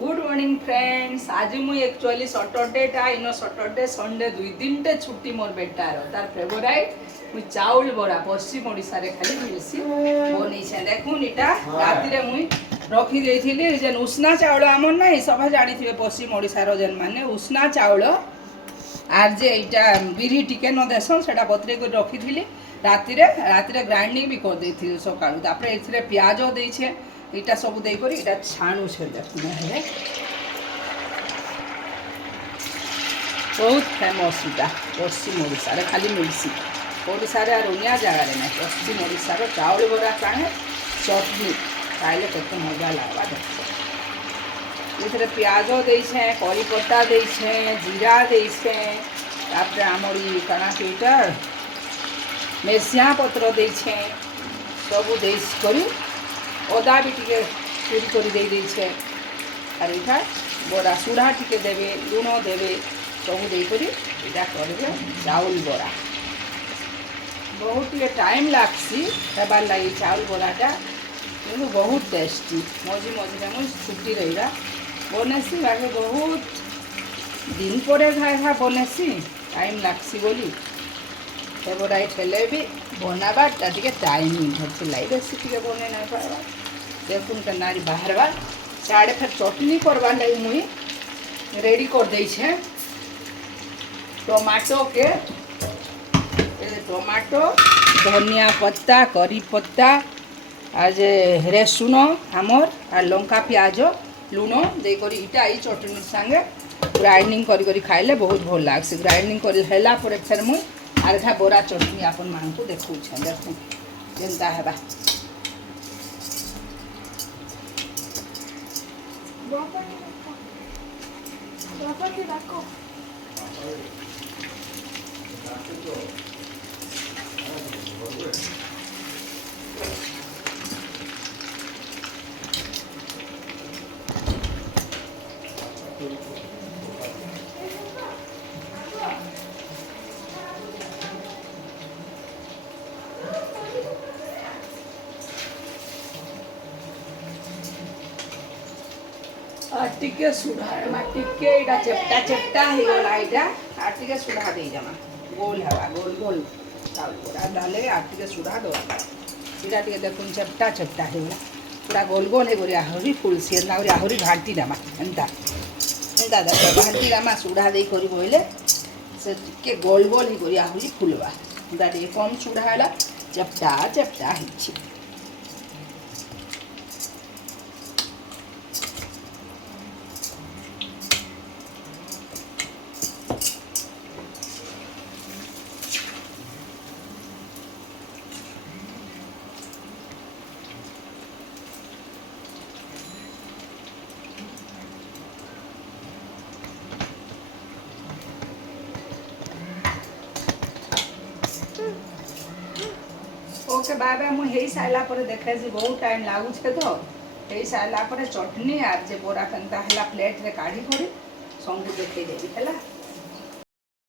Good morning friends. आज मुई actually सैटरडेटा इन Saturday Sunday दुई दिन टे छुट्टी मोर बेटार तार फेवरेट मुई चाउल बरा पश्चिम ओडिशा रे खाली मिलसी बनै छे। देखुन इटा राति रे मुई रखी देइथिली जेन उष्णा चाउल हमर नै सभा जानिथिबे पश्चिम ओडिशा रो जेन माने उष्णा चाउल आर जे इटा बिरी टिके न देसन सेटा बतरे को रखिथिली राति रे ग्राइंडिंग भी कर देइथिली सकाळु। तापरे एथिरे प्याज देइ छे इटा सब दे करी इटा छाणु छे। देखुन हे बहुत फेमस इटा पश्चिम ओडिशा रे खाली मिलसी ओडिशा रे रुनिया जगह रे नै पश्चिम ओडिशा रो चाउल बरा काणे चटनी खाइले केते मजा लागबा। देखो इथरे प्याज देइ छे करी पत्ता देइ छे जीरा देइ छे तापरे हमरी काना केटा मेसिया पत्र देइ छे सब देइ करी ओदा भी टिके चूरी कर दे छे आर इटा बड़ा सुधा टिके देवे लुण देवे सब देकर इटा करेंगे चाउल बरा। बहुत टे टाइम लागसी हेबार लगी चाउल बराटा कि बहुत टेस्टी मझे मझे मुझे छुट्टी रहा बनैसी बाकी बहुत दिन पर खाए बनैसी टाइम लागसी बोली फेवरेट हेले भी बनाबाटा टिके टाइम होती बेसी टिके बने ना पारबा। देखुन के नारी बाहरवा साड़े फिर चटनी करवा लगी मुई रेडी कर दे छे टमाटो के टमाटो धनिया पत्ता करी पत्ता आज रेसुन आमर आ लंका प्याज लुण देकर इटा ई चटनी संगे ग्राइंडिंग करी खाइले बहुत भल लागसी। ग्राइंडिंग करला फिर मुई आधा बोरा चटनी आपन मान को देखू छे। देखू जेनता हेबा टिके सुधा टिके इटा चेप्टा चेप्टा हो गला इटा आ टिके सुधा दे जमा गोल हवा गोल गोल चाउल पूरा डाले आ टिके सुधा दो इटा टिके देखुन चेप्टा चेप्टा हो गला पूरा गोल गोल हो गरी आहरी फुल से ना गरी आहरी घाटी दामा एंता एंता देखो घाटी दामा सुधा दे करी बोइले से टिके गोल गोल हो गरी आहरी फुलवा एंता टिके कम सुधा हला चेप्टा चेप्टा हिची। ओके बाय बाय मुझे हे साइला पर देखे जी बहुत टाइम लागू छे तो हे साइला पर चटनी आर जे बोरा कंता हला प्लेट रे काढी पड़ी संगे देखे देबी हला।